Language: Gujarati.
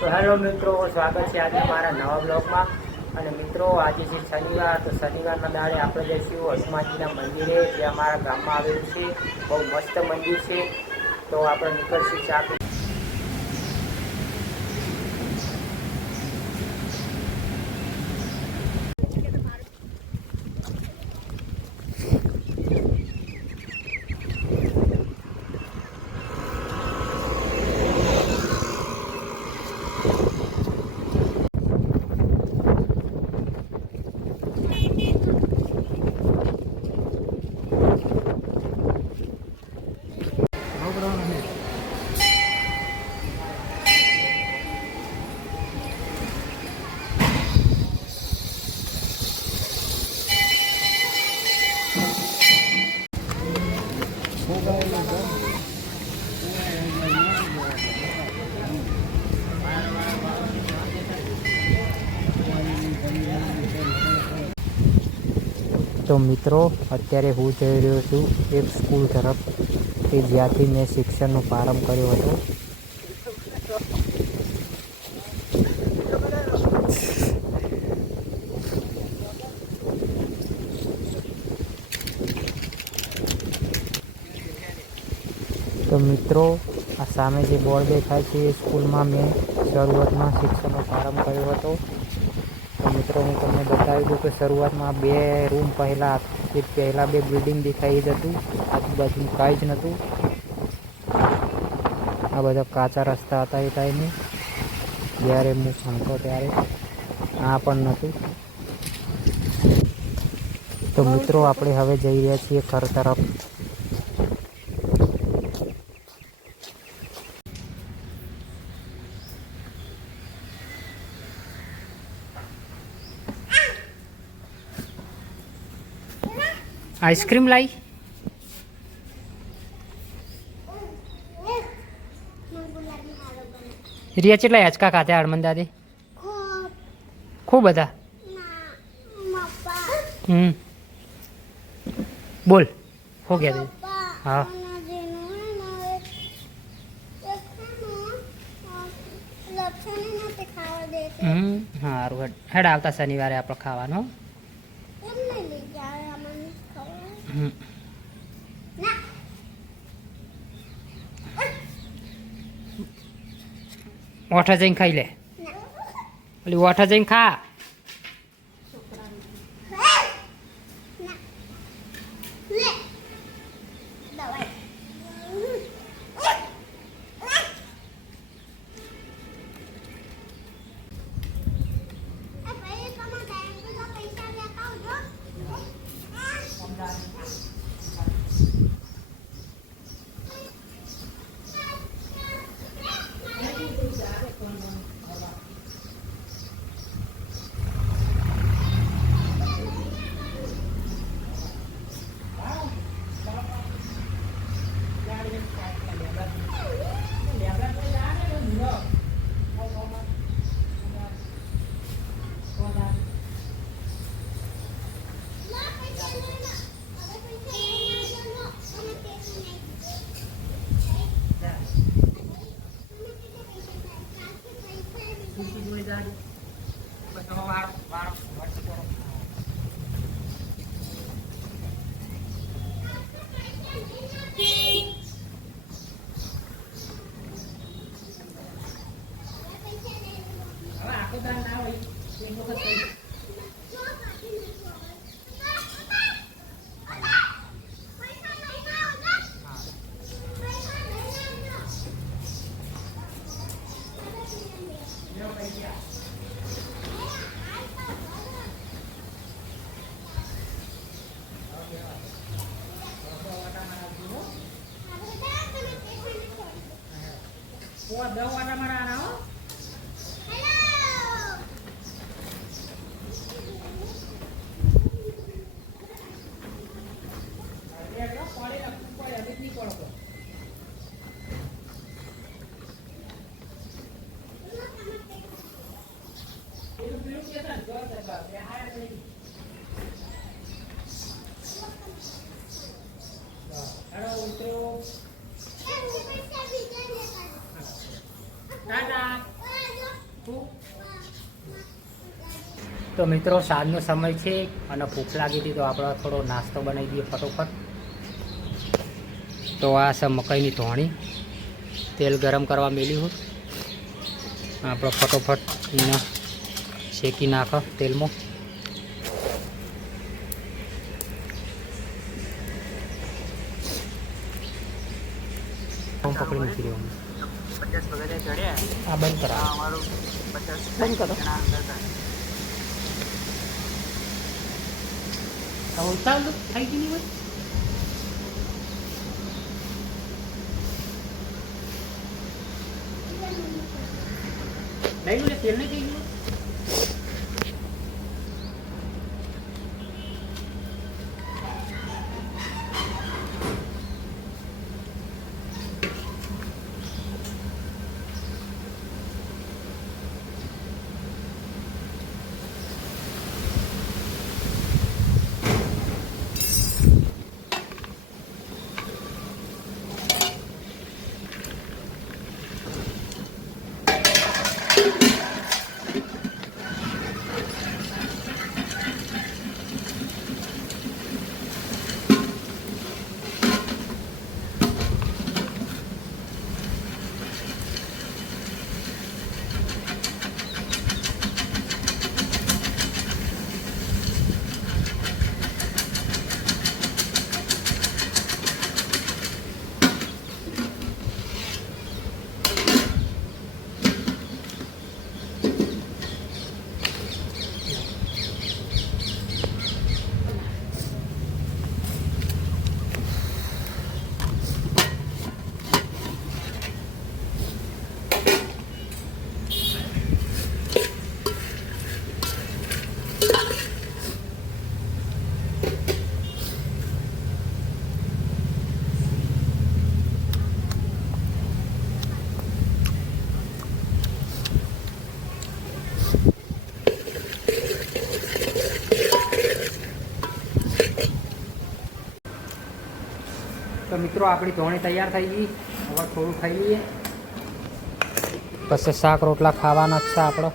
તો હેલો મિત્રો, સ્વાગત છે આજે મારા નવા બ્લોગમાં. અને મિત્રો, આજે છે શનિવાર. તો શનિવારના દાડે આપણે જઈશું હનુમાનજીના મંદિરે, જે અમારા ગામમાં આવેલું છે. બહુ મસ્ત મંદિર છે. તો આપણે નીકળશું ચા. તો મિત્રો, અત્યારે હું જઈ રહ્યો છું એક સ્કૂલ તરફ, કે જ્યાંથી મેં શિક્ષણનો પ્રારંભ કર્યો હતો. તો મિત્રો, આ સામે જે બોર્ડ દેખાય છે એ સ્કૂલમાં મેં શરૂઆતમાં શિક્ષણનો પ્રારંભ કર્યો હતો. તો મિત્રો, હું તમને બતાવી દઉં કે શરૂઆતમાં 2 રૂમ પહેલાં બે બિલ્ડિંગ દેખાઈ જ હતું. આજુબાજુ કાંઈ જ નહોતું. આ બધા કાચા રસ્તા હતા એ ટાઈમે, જ્યારે હું ભણતો ત્યારે. આ પણ નહોતું. તો મિત્રો, આપણે હવે જઈ રહ્યા છીએ ઘર તરફ. આઈસ્ક્રીમ લાવી. રિયા કેટલા આંચકા ખાતે હળમન દાદી? ખૂબ બધા. બોલ, હો ગયા દે. હા, સારું. હેડ આવતા શનિવારે આપણે ખાવાનો. ઓઠા જઈને ખાઈ લે. ઓલી ઓઠા જઈને ખા. તો મિત્રો સાંજનો સમય છે અને ભૂખ લાગી હતી તો આપણે થોડો નાસ્તો બનાવી દઈએ ફટોફટ. તો આ છે મકાઈની ધોણી, તેલ ગરમ કરવા મેલ્યું. આપણે ફટોફટ એને શેકી નાખો તેલમાં. પકડી મૂકી દેવાનું. આ બંધ કરા, બંધ કરો. ચાલુ થઈ ગઈ નહીં હોય. લઈ લો તેલ નહીં થઈ ગયું. તો મિત્રો આપણી ધોણી તૈયાર થઈ ગઈ. હવે થોડું ખાઈ લઈએ, પછી શાક રોટલા ખાવાના જ છે આપણે.